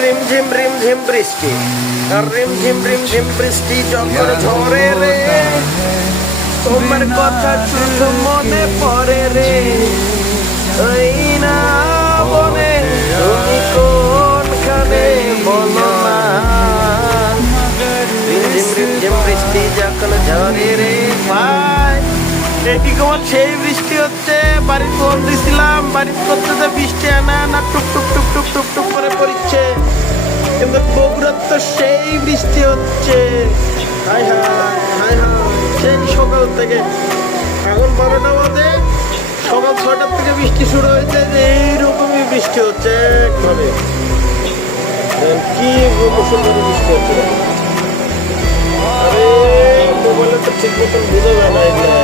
রিম ঝিম বৃষ্টি, রিম ঝিম বৃষ্টি যখন ঝরে রে, তোমার কথা শুধু মনে পড়ে রে। ওই না বনে তুমি কোনখানে বলো না, রিম ঝিম বৃষ্টি যখন ঝরে রে ভাই। একই তোমার সেই বৃষ্টি হচ্ছে, বাড়ির ফোন দিছিলাম, বাড়ির করতে যে বৃষ্টি আনা না টুক টুক টুক টুক টুক টুক করে পড়ছে, কিন্তু বগুড়ার তো সেই বৃষ্টি হচ্ছে। হাই হাই হাই হাই, সেই সকাল থেকে এখন 12টা বাজে, সকাল 6টার থেকে বৃষ্টি শুরু হয়েছে, যে এইরকমই বৃষ্টি হচ্ছে একভাবে। কি সুন্দর বৃষ্টি হচ্ছে, আরে মোবাইলে তো ঠিক মতন বোঝা যায় না এগুলো।